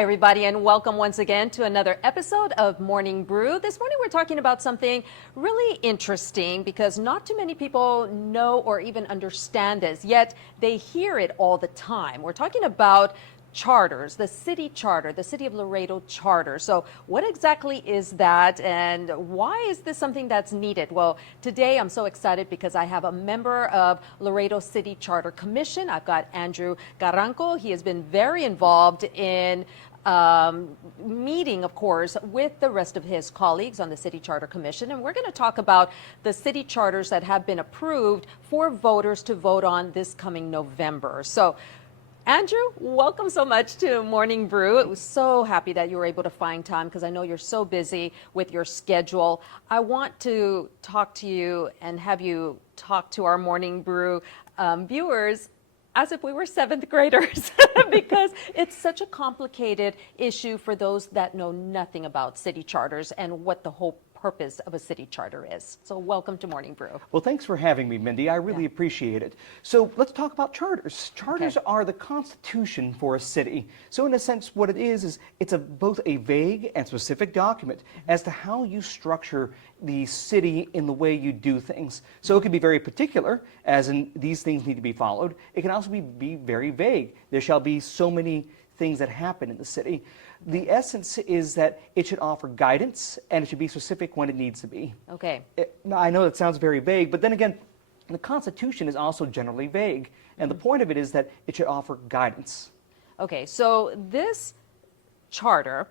Hi, everybody, and welcome once again to another episode of Morning Brew. This morning we're talking about something really interesting because not too many people know or even understand this, yet they hear it all the time. We're talking about charters, the city charter, the City of Laredo charter. So what exactly is that, and why is this something that's needed? Well, today I'm so excited because I have a member of Laredo City Charter Commission. I've got Andrew Garranco. He has been very involved in meeting, of course, with the rest of his colleagues on the City Charter Commission. And we're going to talk about the city charters that have been approved for voters to vote on this coming November. So Andrew, welcome so much to Morning Brew. It was so happy that you were able to find time because I know you're so busy with your schedule. I want to talk to you and have you talk to our Morning Brew viewers as if we were seventh graders because it's such a complicated issue for those that know nothing about city charters and what the whole purpose of a city charter is. So welcome to Morning Brew. Well, thanks for having me, Mindy. I really appreciate it. So let's talk about charters. Charters are the constitution for a city. So in a sense, what it is it's both a vague and specific document as to how you structure the city in the way you do things. So it can be very particular, as in these things need to be followed. It can also be very vague. There shall be so many things that happen in the city. The essence is that it should offer guidance and it should be specific when it needs to be. Okay. I know that sounds very vague, but then again, the Constitution is also generally vague. And the point of it is that it should offer guidance. Okay, so this charter,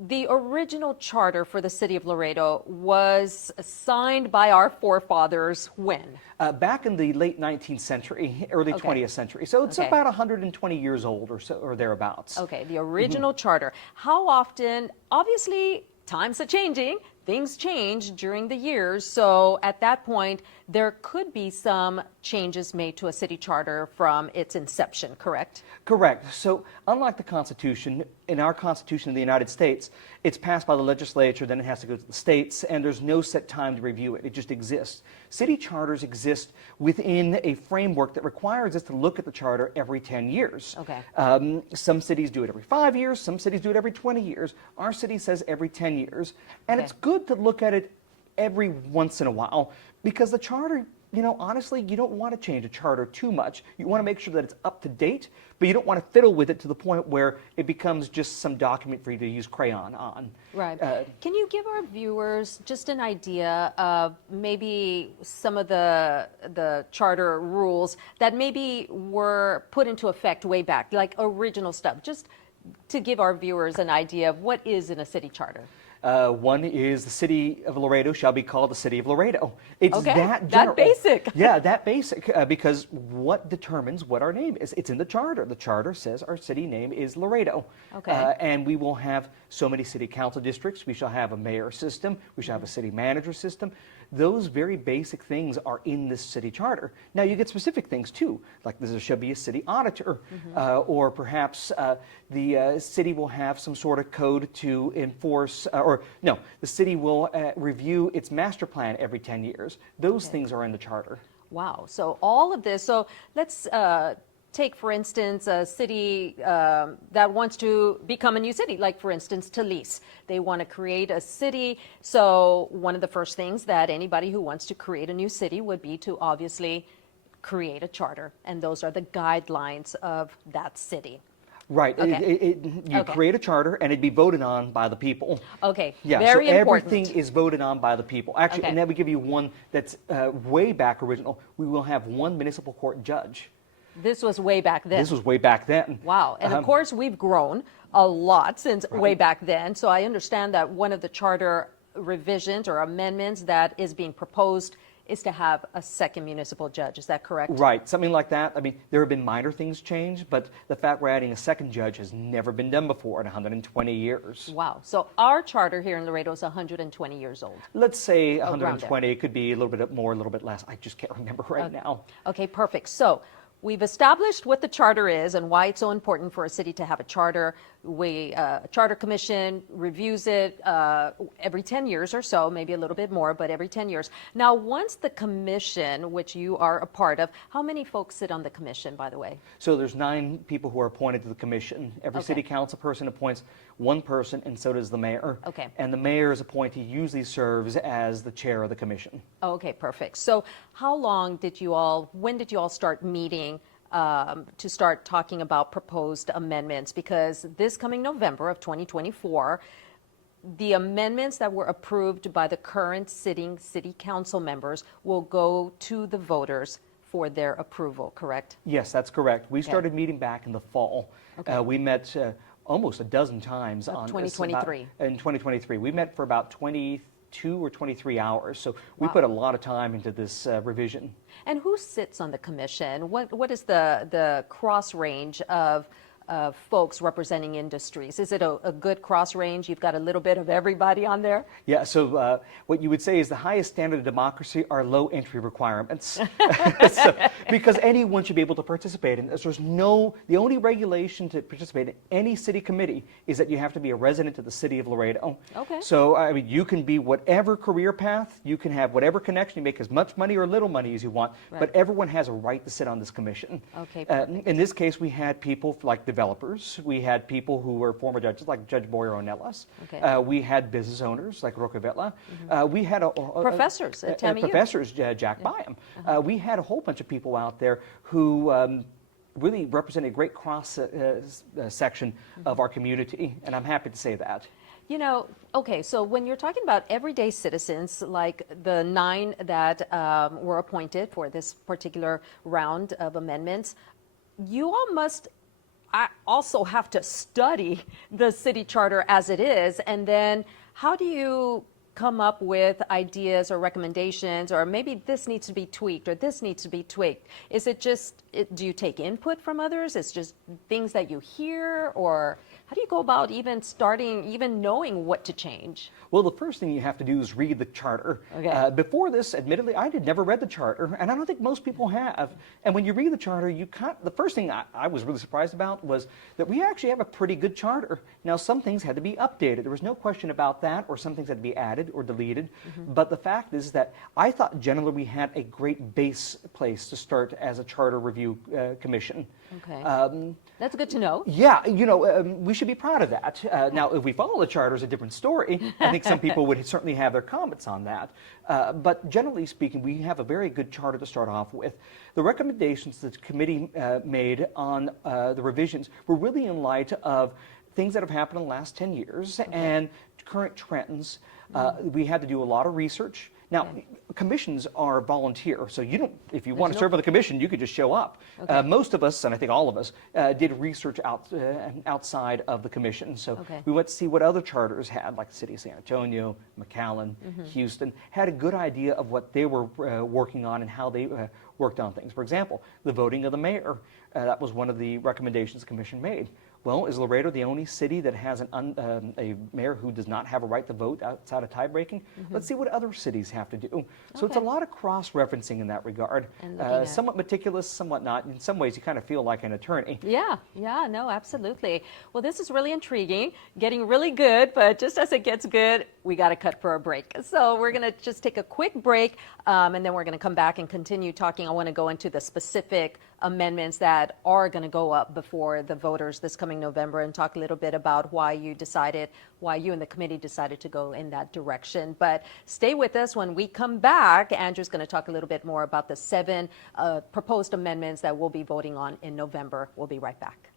the original charter for the City of Laredo was signed by our forefathers when? Back in the late 19th century, early 20th century. So it's about 120 years old or so, or thereabouts. Okay, the original charter. How often, obviously, times are changing. Things change during the years, so at that point, there could be some changes made to a city charter from its inception, correct? Correct. So unlike the Constitution, in our Constitution in the United States, it's passed by the legislature, then it has to go to the states, and there's no set time to review it. It just exists. City charters exist within a framework that requires us to look at the charter every 10 years. Okay. Some cities do it every 5 years, some cities do it every 20 years. Our city says every 10 years, and it's good to look at it every once in a while because the charter, you know, honestly, you don't want to change a charter too much. You want to make sure that it's up to date, but you don't want to fiddle with it to the point where it becomes just some document for you to use crayon on. Right. Can you give our viewers just an idea of maybe some of the charter rules that maybe were put into effect way back, like original stuff, just to give our viewers an idea of what is in a city charter? One is the City of Laredo shall be called the City of Laredo. It's that general. That basic. Yeah, that basic, because what determines what our name is? It's in the charter. The charter says our city name is Laredo. Okay. And we will have so many city council districts. We shall have a mayor system. We shall have a city manager system. Those very basic things are in this city charter. Now you get specific things too, like there should be a city auditor, or perhaps the city will have some sort of code to enforce, the city will review its master plan every 10 years. Those things are in the charter. Wow. So all of this. So let's take, for instance, a city that wants to become a new city, like, for instance, Talise. They want to create a city. So one of the first things that anybody who wants to create a new city would be to obviously create a charter. And those are the guidelines of that city. Right. Okay. You create a charter and it'd be voted on by the people. Okay. Yeah, very so important. everything is voted on by the people. Actually, and then we give you one that's way back original. We will have one municipal court judge. This was way back then. This was way back then. Wow. And of course, we've grown a lot since way back then. So I understand that one of the charter revisions or amendments that is being proposed is to have a second municipal judge. Is that correct? Right. Something like that. I mean, there have been minor things changed, but the fact we're adding a second judge has never been done before in 120 years. Wow. So our charter here in Laredo is 120 years old. Let's say 120. It could be a little bit more, a little bit less. I just can't remember right now. Okay, perfect. So we've established what the charter is and why it's so important for a city to have a charter. Charter Commission reviews it every 10 years or so, maybe a little bit more, but every 10 years. Now, once the commission, which you are a part of, how many folks sit on the commission, by the way? So there's 9 people who are appointed to the commission. Every city council person appoints one person, and so does the mayor. Okay. And the mayor's appointee usually serves as the chair of the commission. Okay, perfect. So when did you all start meeting to start talking about proposed amendments? Because this coming November of 2024, the amendments that were approved by the current sitting city council members will go to the voters for their approval, correct? Yes, that's correct. We started meeting back in the fall. Okay. We met almost a dozen times Of on 2023. In 2023. We met for about 22 or 23 hours. So we put a lot of time into this revision. And who sits on the commission? What is the cross range of folks representing industries? Is it a good cross range? You've got a little bit of everybody on there? Yeah, so what you would say is the highest standard of democracy are low entry requirements. Because anyone should be able to participate in this. The only regulation to participate in any city committee is that you have to be a resident of the city of Laredo. Okay. So, I mean, you can be whatever career path, you can have whatever connection, you make as much money or little money as you want, but everyone has a right to sit on this commission. Okay, in this case, we had people like developers, we had people who were former judges like Judge Boyer Onellas, we had business owners like Rocavella, we had professors at TAMU. Professors, Jack Byam. We had a whole bunch of people out there who really represented a great cross section of our community, and I'm happy to say that. You know, okay, so when you're talking about everyday citizens, like the 9 that were appointed for this particular round of amendments, you all must also have to study the city charter as it is, and then how do you come up with ideas or recommendations, or maybe this needs to be tweaked or this needs to be tweaked? Is it just, do you take input from others? It's just things that you hear, or how do you go about even knowing what to change? Well, the first thing you have to do is read the charter. Okay. Before this, admittedly, I had never read the charter, and I don't think most people have. And when you read the charter, the first thing I was really surprised about was that we actually have a pretty good charter. Now, some things had to be updated. There was no question about that, or some things had to be added or deleted. But the fact is that I thought generally we had a great base place to start as a charter review commission. Okay. That's good to know. Yeah, we should be proud of that. Now, if we follow the charter, it's a different story. I think some people would certainly have their comments on that. But generally speaking, we have a very good charter to start off with. The recommendations that the committee made on the revisions were really in light of things that have happened in the last 10 years and current trends. We had to do a lot of research. Now, commissions are volunteer, so if you want to serve on the commission, you could just show up. Most of us, and I think all of us, did research outside of the commission. So we went to see what other charters had, like the city of San Antonio, McAllen, Houston, had a good idea of what they were working on and how they worked on things. For example, the voting of the mayor. That was one of the recommendations the commission made. Well, is Laredo the only city that has a mayor who does not have a right to vote outside of tie breaking? Let's see what other cities have to do. So it's a lot of cross-referencing in that regard. Somewhat meticulous, somewhat not. In some ways, you kind of feel like an attorney. Yeah, no, absolutely. Well, this is really intriguing, getting really good, but just as it gets good, we got to cut for a break. So we're going to just take a quick break, and then we're going to come back and continue talking. I want to go into the specific amendments that are going to go up before the voters this coming November, and talk a little bit about why you and the committee decided to go in that direction. But stay with us. When we come back, Andrew's going to talk a little bit more about the 7 proposed amendments that we'll be voting on in November. We'll be right back.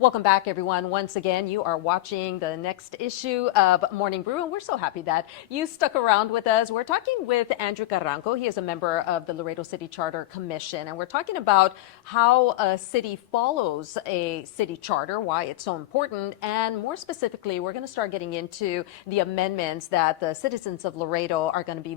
Welcome back, everyone. Once again, you are watching the next issue of Morning Brew, and we're so happy that you stuck around with us. We're talking with Andrew Carranco. He is a member of the Laredo City Charter Commission, and we're talking about how a city follows a city charter, why it's so important, and more specifically, we're going to start getting into the amendments that the citizens of Laredo are going to be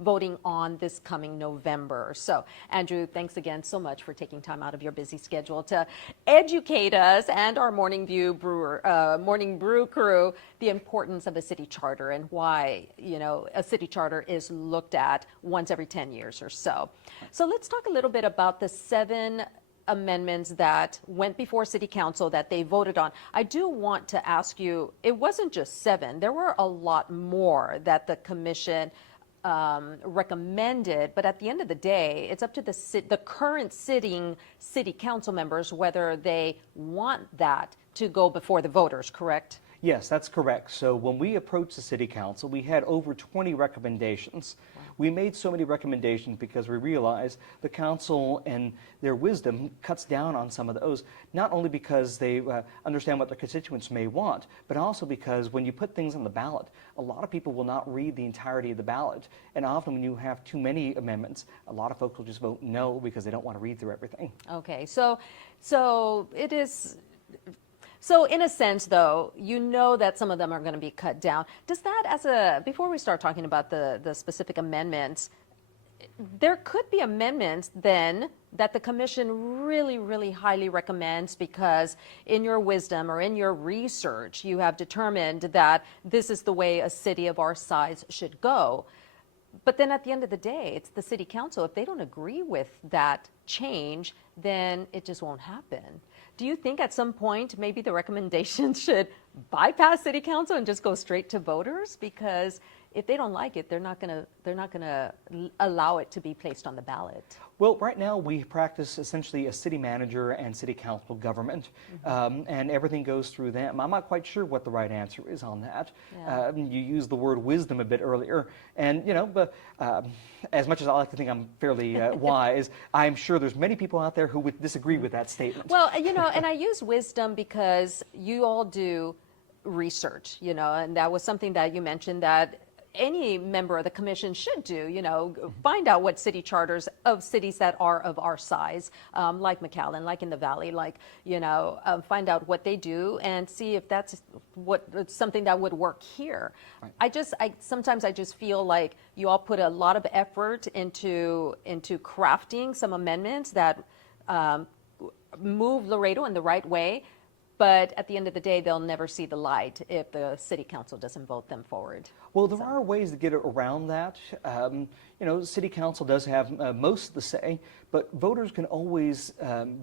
voting on this coming November. So, Andrew, thanks again so much for taking time out of your busy schedule to educate us and our Morning Brew crew the importance of a city charter and why, a city charter is looked at once every 10 years or so. So let's talk a little bit about the 7 amendments that went before City Council that they voted on. I do want to ask you, it wasn't just 7. There were a lot more that the commission recommended, but at the end of the day, it's up to the current sitting city council members whether they want that to go before the voters, correct? Yes, that's correct. So when we approached the City Council, we had over 20 recommendations. Wow. We made so many recommendations because we realized the council and their wisdom cuts down on some of those, not only because they understand what their constituents may want, but also because when you put things on the ballot, a lot of people will not read the entirety of the ballot. And often when you have too many amendments, a lot of folks will just vote no because they don't want to read through everything. Okay, so it is... So in a sense, though, you know that some of them are going to be cut down. Does that, before we start talking about the specific amendments, there could be amendments then that the commission really, really highly recommends because in your wisdom or in your research, you have determined that this is the way a city of our size should go. But then at the end of the day, it's the city council. If they don't agree with that change, then it just won't happen. Do you think at some point maybe the recommendations should bypass city council and just go straight to voters? Because if they don't like it, they're not gonna allow it to be placed on the ballot. Well, right now we practice essentially a city manager and city council government, and everything goes through them. I'm not quite sure what the right answer is on that. Yeah. You used the word wisdom a bit earlier, and but as much as I like to think I'm fairly wise, I'm sure there's many people out there who would disagree with that statement. Well, and I use wisdom because you all do research, and that was something that you mentioned that any member of the commission should do, find out what city charters of cities that are of our size, like McAllen, like in the Valley, find out what they do and see if that's something that would work here. Right. Sometimes I just feel like you all put a lot of effort into crafting some amendments that move Laredo in the right way. But at the end of the day, they'll never see the light if the city council doesn't vote them forward. Well, there are ways to get around that. City council does have most of the say, but voters can always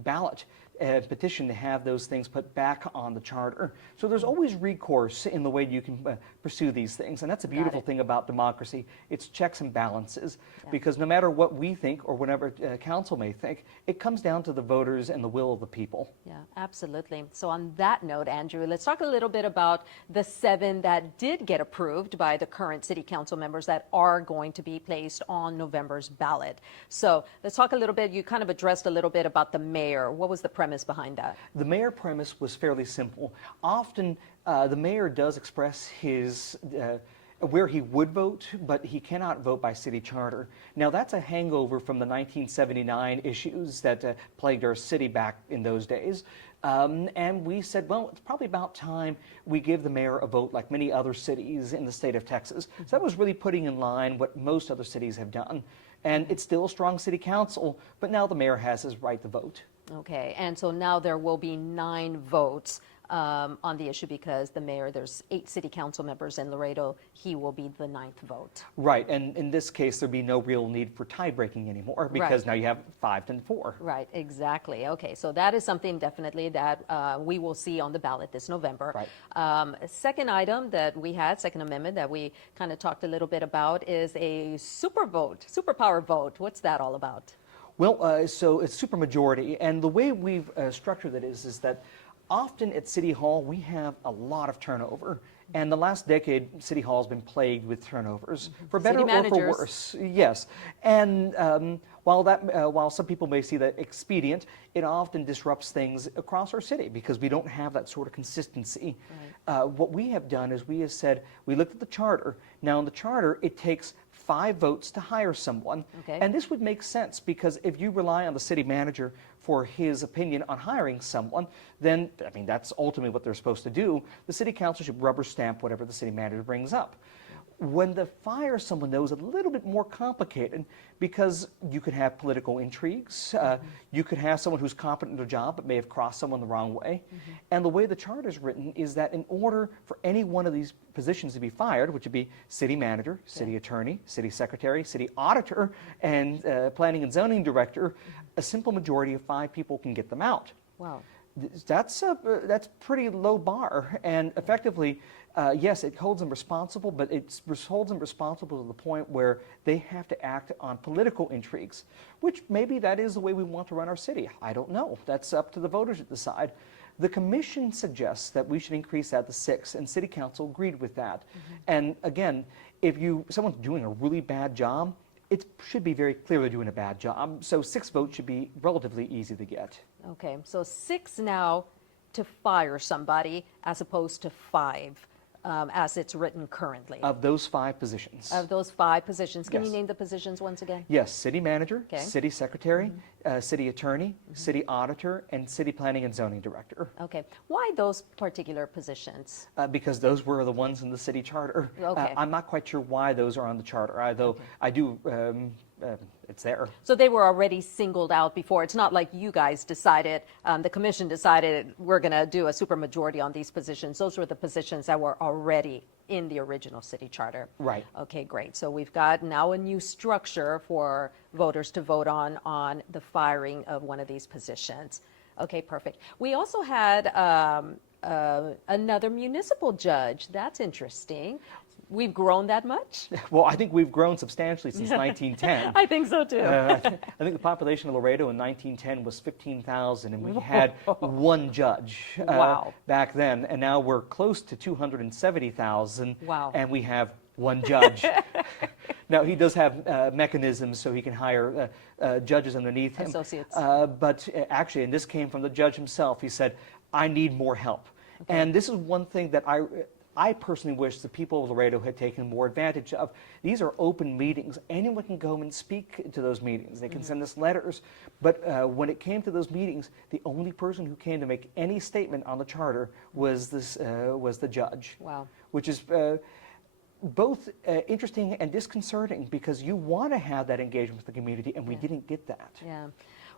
ballot and petition to have those things put back on the charter. So there's always recourse in the way you can pursue these things. And that's a beautiful thing about democracy. It's checks and balances. Yeah. Because no matter what we think or whatever council may think, it comes down to the voters and the will of the people. Yeah, absolutely. So on that note, Andrew, let's talk a little bit about the 7 that did get approved by the current city council members that are going to be placed on November's ballot. So let's talk a little bit, you kind of addressed a little bit about the mayor. What was the premise behind that? The mayor premise was fairly simple. Often the mayor does express his where he would vote, but he cannot vote by city charter. Now that's a hangover from the 1979 issues that plagued our city back in those days. And we said, well, it's probably about time we give the mayor a vote like many other cities in the state of Texas. So that was really putting in line what most other cities have done. And it's still a strong city council, but now the mayor has his right to vote. Okay, and so now there will be 9 votes on the issue because the mayor, there's 8 city council members in Laredo, he will be the 9th vote. Right, and in this case there'd be no real need for tie breaking anymore because now you have 5 to 4. Right, exactly. Okay, so that is something definitely that we will see on the ballot this November. Right. Second item that we had, second amendment that we kind of talked a little bit about is a superpower vote. What's that all about? Well, so it's supermajority, and the way we've structured it is that often at City Hall we have a lot of turnover, and the last decade City Hall has been plagued with turnovers, for better or for worse. Yes, and while some people may see that expedient, it often disrupts things across our city because we don't have that sort of consistency. Right. What we have done is we have said, we looked at the charter. Now in the charter, it takes 5 votes to hire someone. Okay. And this would make sense because if you rely on the city manager for his opinion on hiring someone, then, I mean, that's ultimately what they're supposed to do. The city council should rubber stamp whatever the city manager brings up. When the fire someone, though, is a little bit more complicated because you could have political intrigues. You could have someone who's competent in their job but may have crossed someone the wrong way. And the way the charter is written is that in order for any one of these positions to be fired, which would be city manager, city attorney, city secretary, city auditor, and planning and zoning director, a simple majority of 5 people can get them out. Wow. That's pretty low bar, and effectively, yes, it holds them responsible, but it holds them responsible to the point where they have to act on political intrigues, which maybe that is the way we want to run our city. I don't know. That's up to the voters to decide. The commission suggests that we should increase that to 6, and city council agreed with that. And again, if someone's doing a really bad job, it should be very clear they're doing a bad job. So 6 votes should be relatively easy to get. Okay, so 6 now to fire somebody as opposed to 5 as it's written currently. Of those 5 positions. Of those 5 positions. Can you name the positions once again? Yes, city manager, city secretary, city attorney, city auditor, and city planning and zoning director. Okay. Why those particular positions? Because those were the ones in the city charter. Okay. I'm not quite sure why those are on the charter, although I do it's there. So they were already singled out before. It's not like you guys decided, the commission decided we're going to do a supermajority on these positions. Those were the positions that were already in the original city charter. Right. Okay, great. So we've got now a new structure for voters to vote on the firing of one of these positions. Okay, perfect. We also had another municipal judge. That's interesting. We've grown that much? Well, I think we've grown substantially since 1910. I think so too. I think the population of Laredo in 1910 was 15,000, and we had 1 judge back then, and now we're close to 270,000, and we have 1 judge. Now, he does have mechanisms so he can hire judges underneath him. Associates. But actually, and this came from the judge himself, he said, I need more help. Okay. And this is one thing that I personally wish the people of Laredo had taken more advantage of. These are open meetings. Anyone can go and speak to those meetings. They can send us letters. But when it came to those meetings, the only person who came to make any statement on the charter was the judge. Wow. Which is both interesting and disconcerting because you want to have that engagement with the community, and we didn't get that. Yeah.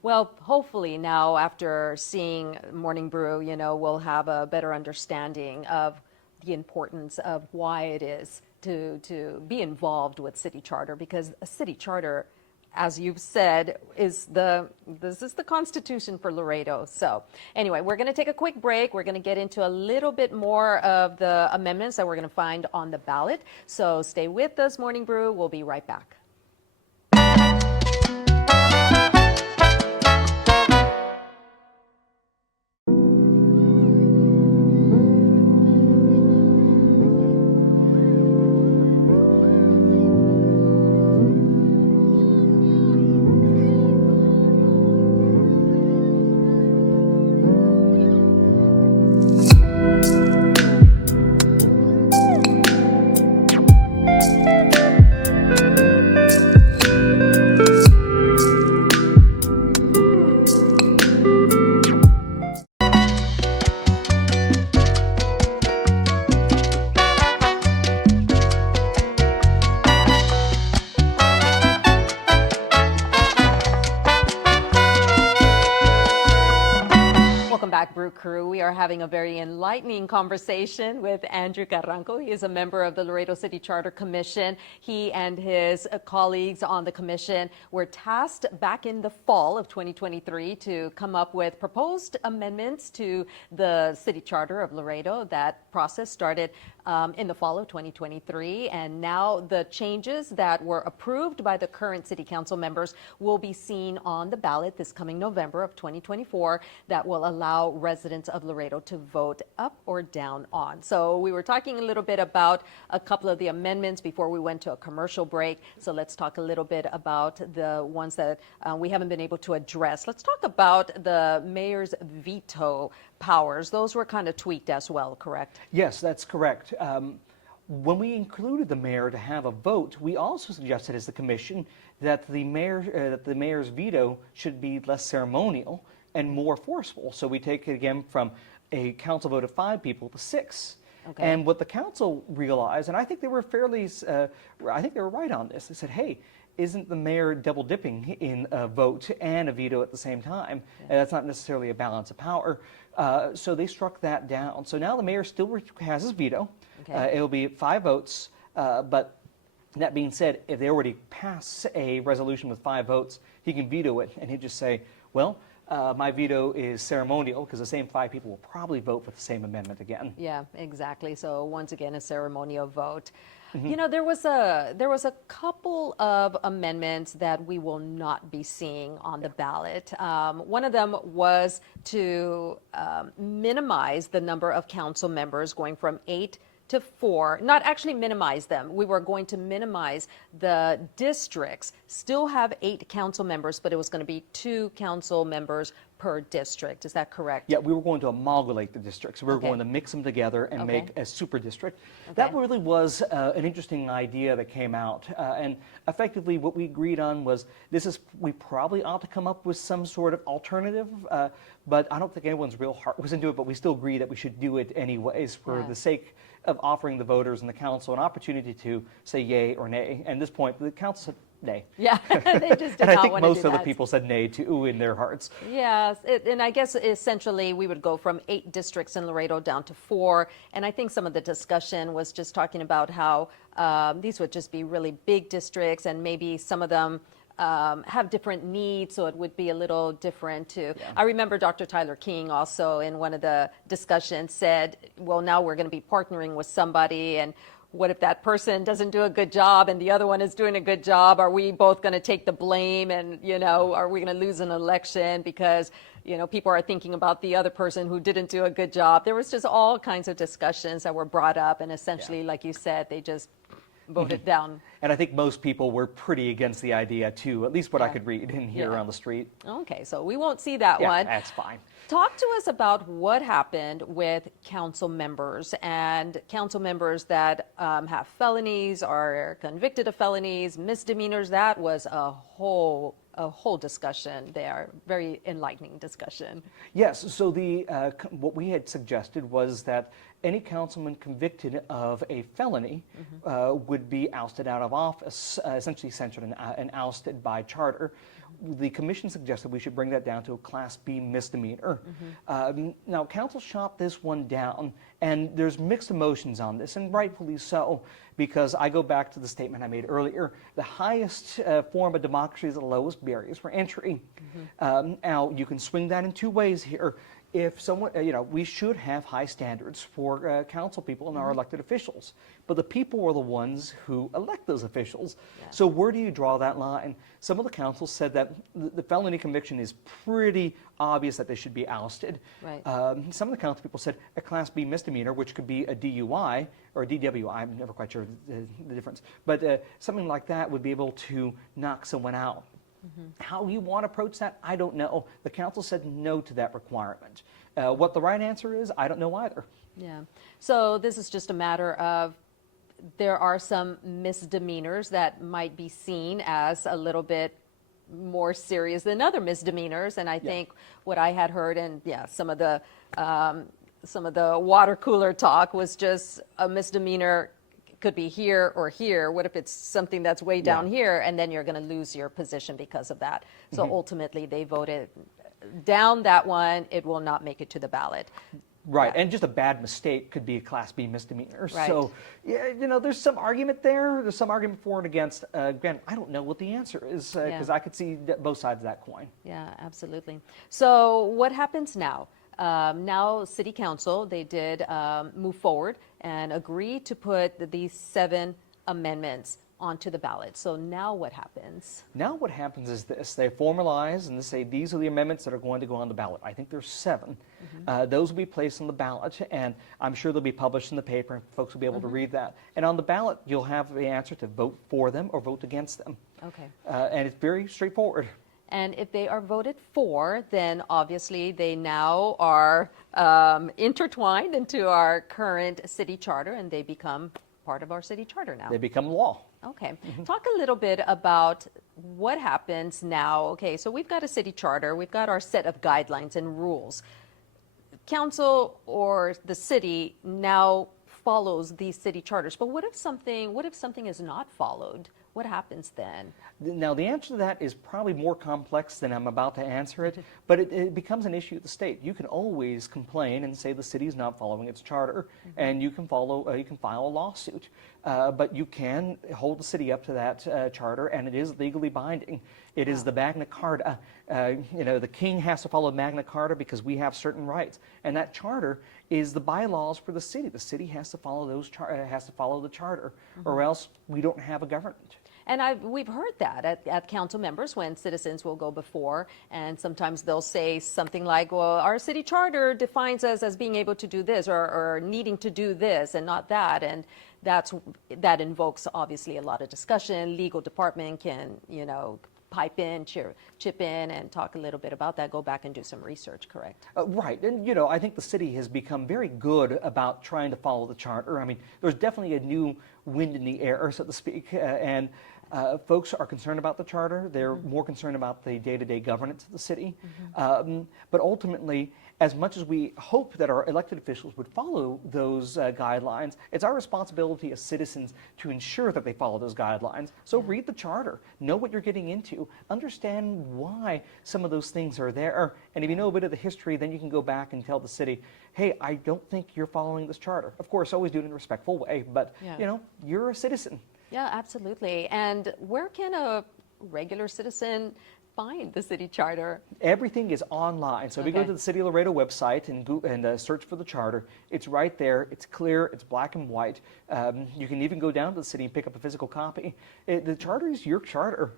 Well, hopefully now after seeing Morning Brew, we'll have a better understanding of the importance of why it is to be involved with city charter, because a city charter, as you've said, this is the Constitution for Laredo. So anyway, we're going to take a quick break. We're going to get into a little bit more of the amendments that we're going to find on the ballot. So stay with us, Morning Brew. We'll be right back. Brew Crew. We are having a very enlightening conversation with Andrew Carranco. He is a member of the Laredo City Charter Commission. He and his colleagues on the commission were tasked back in the fall of 2023 to come up with proposed amendments to the City Charter of Laredo. That process started in the fall of 2023, and now the changes that were approved by the current City Council members will be seen on the ballot this coming November of 2024 that will allow allow residents of Laredo to vote up or down on. So we were talking a little bit about a couple of the amendments before we went to a commercial break. So let's talk a little bit about the ones that we haven't been able to address. Let's talk about the mayor's veto powers. Those were kind of tweaked as well, correct? Yes, that's correct. When we included the mayor to have a vote, we also suggested as the commission that the mayor's veto should be less ceremonial and more forceful. So we take it again from a council vote of 5 people to 6. Okay. And what the council realized, and I think they were I think they were right on this. They said, hey, isn't the mayor double dipping in a vote and a veto at the same time? Yeah. That's not necessarily a balance of power. So they struck that down. So now the mayor still has his veto. Okay. It'll be 5 votes, but that being said, if they already pass a resolution with 5 votes, he can veto it, and he'd just say, well, my veto is ceremonial, because the same 5 people will probably vote for the same amendment again. Yeah, exactly. So once again, a ceremonial vote. You know, there was a couple of amendments that we will not be seeing on the ballot. One of them was to minimize the number of council members, going from 8 to 4, not actually minimize them. We were going to minimize the districts, still have 8 council members, but it was going to be 2 council members per district. Is that correct? Yeah, we were going to amalgamate the districts. We were Okay. going to mix them together and Okay. make a super district. Okay. That really was an interesting idea that came out. And effectively what we agreed on was we probably ought to come up with some sort of alternative, but I don't think anyone's real heart was into it, but we still agree that we should do it anyways for Yeah. the sake of offering the voters and the council an opportunity to say yay or nay. And at this point, the council said nay. Yeah, they just did And I not think want to most do other that. people said nay too in their hearts. Yeah, and I guess essentially we would go from 8 districts in Laredo down to 4. And I think some of the discussion was just talking about how these would just be really big districts, and maybe some of them have different needs, so it would be a little different too. Yeah. I remember Dr. Tyler King also in one of the discussions said, well, now we're going to be partnering with somebody, and what if that person doesn't do a good job and the other one is doing a good job? Are we both going to take the blame, and, you know, are we going to lose an election because, you know, people are thinking about the other person who didn't do a good job? There was just all kinds of discussions that were brought up, and essentially, like you said, they just voted down. And I think most people were pretty against the idea too, at least what I Yeah. could read and hear Yeah. on the street. Okay, so we won't see that Yeah, one. that's fine. Talk to us about what happened with council members that have felonies, are convicted of felonies, misdemeanors. That was a whole discussion there, very enlightening discussion. Yes, so what we had suggested was that any councilman convicted of a felony would be ousted out of office, essentially censured and ousted by charter. The commission suggested we should bring that down to a Class B misdemeanor. Now, council shot this one down, and there's mixed emotions on this, and rightfully so, because I go back to the statement I made earlier. The highest form of democracy is the lowest barriers for entry. Now, you can swing that in 2 ways here. If someone, we should have high standards for council people and our elected officials, but the people are the ones who elect those officials. Yeah. So where do you draw that line? Some of the council said that the felony conviction is pretty obvious that they should be ousted. Right. Some of the council people said a Class B misdemeanor, which could be a DUI or a DWI, I'm never quite sure the difference, but something like that would be able to knock someone out. How you want to approach that, I don't know. The council said no to that requirement. What the right answer is, I don't know either. Yeah. So this is just a matter of there are some misdemeanors that might be seen as a little bit more serious than other misdemeanors, and I think what I had heard, and some of the water cooler talk was just a misdemeanor could be here or here. What if it's something that's way down here, and then you're going to lose your position because of that? So ultimately, they voted down that one. It will not make it to the ballot. Right, Yeah. and just a bad mistake could be a Class B misdemeanor. Right. So, there's some argument there. There's some argument for and against. Again, I don't know what the answer is because I could see both sides of that coin. Yeah, absolutely. So what happens now? Now, City Council, they did move forward and agree to put these 7 amendments onto the ballot. So now what happens? Now what happens is this. They formalize and they say these are the amendments that are going to go on the ballot. I think there's 7. Those will be placed on the ballot, and I'm sure they'll be published in the paper, and folks will be able to read that. And on the ballot, you'll have the answer to vote for them or vote against them. Okay. And it's very straightforward. And if they are voted for, then obviously they now are intertwined into our current city charter, and they become part of our city charter now. They become law. Okay. Talk a little bit about what happens now. Okay, so we've got a city charter, we've got our set of guidelines and rules. Council or the city now follows these city charters, but what if something is not followed? What happens then? Now, the answer to that is probably more complex than I'm about to answer it, but it becomes an issue at the state. You can always complain and say the city is not following its charter, and you can file a lawsuit. But you can hold the city up to that charter, and it is legally binding. It is the Magna Carta. The king has to follow Magna Carta because we have certain rights, and that charter is the bylaws for the city. The city has to follow the charter, or else we don't have a government. And we've heard that at council members when citizens will go before, and sometimes they'll say something like, well, our city charter defines us as being able to do this or needing to do this and not that. And that invokes obviously a lot of discussion. Legal department can, pipe in, chip in, and talk a little bit about that. Go back and do some research, correct? Right. And, I think the city has become very good about trying to follow the charter. I mean, there's definitely a new wind in the air, so to speak, and folks are concerned about the charter. They're more concerned about the day-to-day governance of the city. But ultimately, as much as we hope that our elected officials would follow those guidelines, it's our responsibility as citizens to ensure that they follow those guidelines. So read the charter, know what you're getting into, understand why some of those things are there. And if you know a bit of the history, then you can go back and tell the city, hey, I don't think you're following this charter. Of course, always do it in a respectful way, but you're a citizen. Yeah, absolutely. And where can a regular citizen find the city charter? Everything is online. So if you go to the City of Laredo website and search for the charter, it's right there. It's clear. It's black and white. You can even go down to the city and pick up a physical copy. The charter is your charter.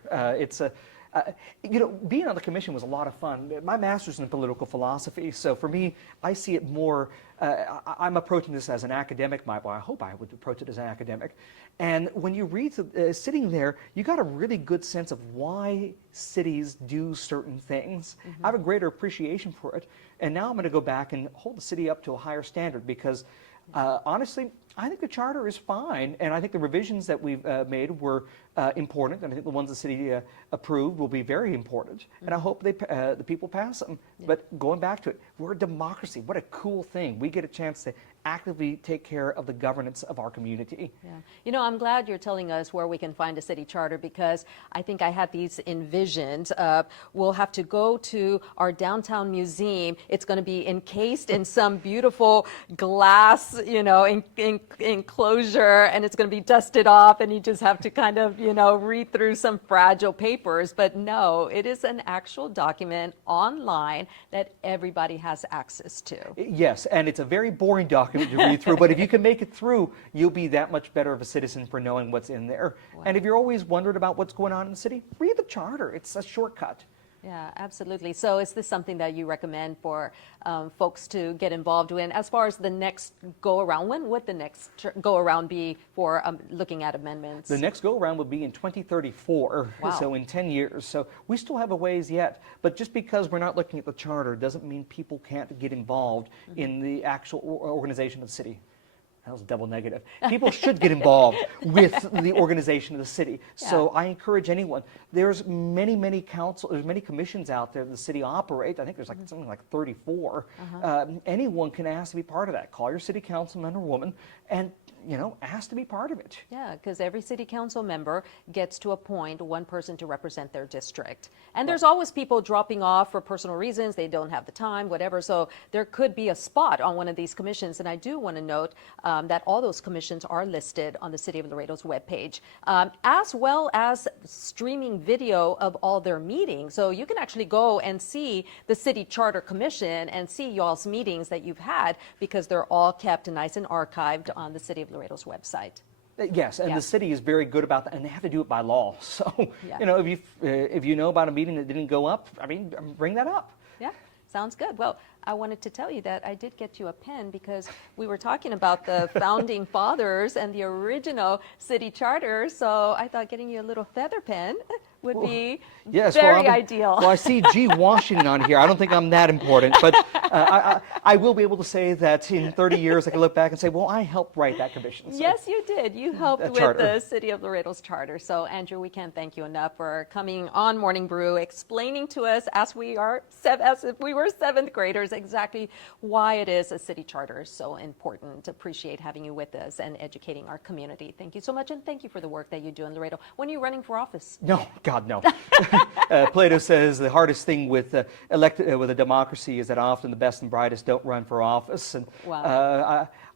Being on the commission was a lot of fun. My master's in political philosophy, so for me, I see it more, I'm approaching this as an academic. I hope I would approach it as an academic. And when you read, sitting there, you got a really good sense of why cities do certain things. I have a greater appreciation for it. And now I'm going to go back and hold the city up to a higher standard because, honestly, I think the charter is fine, and I think the revisions that we've made were important, and I think the ones the city approved will be very important, and I hope the people pass them. But going back to it, we're a democracy. What a cool thing. We get a chance to actively take care of the governance of our community. Yeah. I'm glad you're telling us where we can find a city charter, because I think I had these envisioned. We'll have to go to our downtown museum. It's going to be encased in some beautiful glass, enclosure, and it's going to be dusted off, and you just have to kind of, read through some fragile papers. But no, it is an actual document online that everybody has access to. Yes, and it's a very boring document to read through, but if you can make it through, you'll be that much better of a citizen for knowing what's in there. Wow. And if you're always wondered about what's going on in the city, read the charter. It's a shortcut. Yeah, absolutely. So is this something that you recommend for folks to get involved in as far as the next go-around? When would the next go-around be for looking at amendments? The next go-around would be in 2034, wow. So in 10 years. So we still have a ways yet. But just because we're not looking at the charter doesn't mean people can't get involved in the actual organization of the city. That was double negative. People should get involved with the organization of the city. Yeah. So I encourage anyone. There's many commissions out there that the city operates. I think there's something like 34. Anyone can ask to be part of that. Call your city councilman or woman and ask to be part of it. Yeah, because every city council member gets to appoint one person to represent their district. And there's always people dropping off for personal reasons. They don't have the time, whatever. So there could be a spot on one of these commissions. And I do want to note that all those commissions are listed on the City of Laredo's webpage, as well as streaming video of all their meetings. So you can actually go and see the City Charter Commission and see y'all's meetings that you've had, because they're all kept nice and archived on the City of Laredo's website. Yes, and the city is very good about that, and they have to do it by law. So, you know, if you know about a meeting that didn't go up, I mean, bring that up. Yeah, sounds good. Well, I wanted to tell you that I did get you a pen because we were talking about the founding fathers and the original city charter. So I thought getting you a little feather pen would be very ideal. Well, I see G. Washington on here. I don't think I'm that important, but I will be able to say that in 30 years I can look back and say, well, I helped write that commission. So yes, you did. You helped with the City of Laredo's charter. So, Andrew, we can't thank you enough for coming on Morning Brew, explaining to us as if we were seventh graders exactly why it is a city charter is so important. Appreciate having you with us and educating our community. Thank you so much, and thank you for the work that you do in Laredo. When are you running for office? No, God, no. Plato says the hardest thing with with a democracy is that often the best and brightest don't run for office. And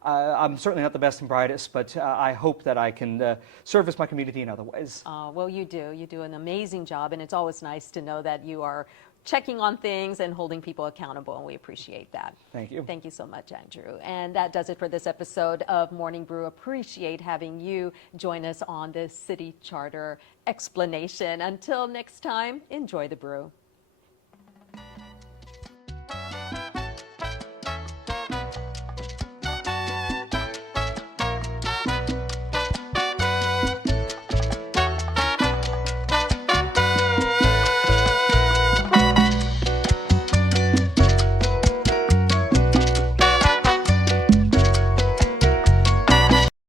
I'm certainly not the best and brightest, but I hope that I can service my community in other ways. Well, you do. You do an amazing job, and it's always nice to know that you are checking on things and holding people accountable, and we appreciate that. Thank you. Thank you so much, Andrew. And that does it for this episode of Morning Brew. Appreciate having you join us on this city charter explanation. Until next time, enjoy the brew.